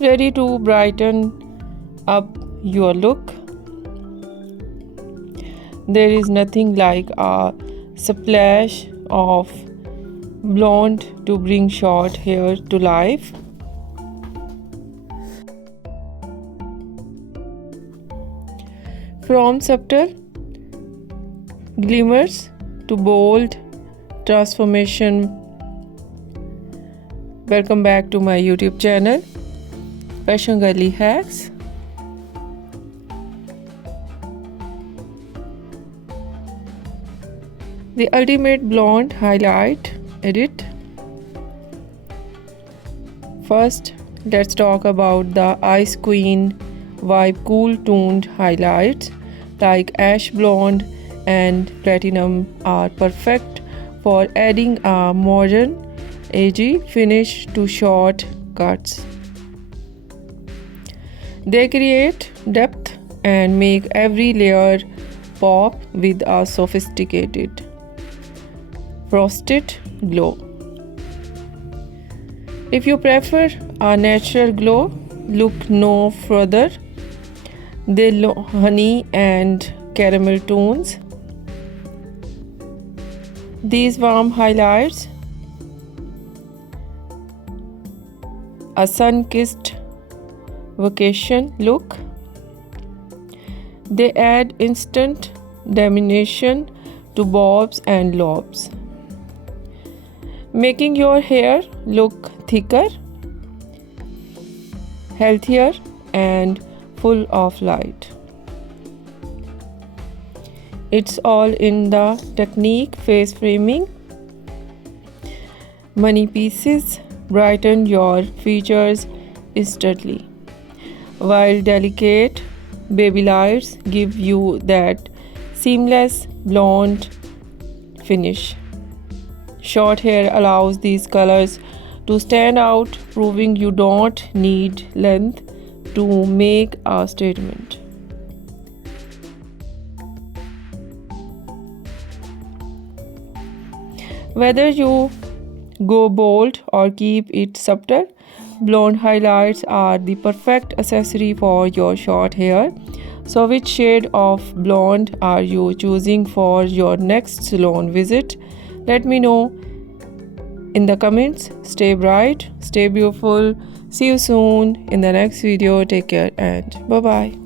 ready to brighten up your look. There is nothing like a splash of blonde to bring short hair to life. From subtle glimmers to bold transformation. Welcome back to my YouTube channel, Fashion Girly Hacks. The ultimate blonde highlight edit. First, let's talk about the Ice Queen Vibe cool toned highlights like ash blonde and platinum are perfect for adding a modern, edgy finish to short cuts. They create depth and make every layer pop with a sophisticated, frosted glow. If you prefer a natural glow, look no further. The honey and caramel tones. These warm highlights, a sun-kissed vacation look. They add instant domination to bobs and lobs, making your hair look thicker, healthier, and full of light. It's all in the technique. Face framing. Money pieces brighten your features instantly, while delicate babylights give you that seamless blonde finish. Short hair allows these colors to stand out, proving you don't need length to make a statement. Whether you go bold or keep it subtle, blonde highlights are the perfect accessory for your short hair. So which shade of blonde are you choosing for your next salon visit? Let me know in the comments. Stay bright, stay beautiful. See you soon in the next video. Take care and bye bye.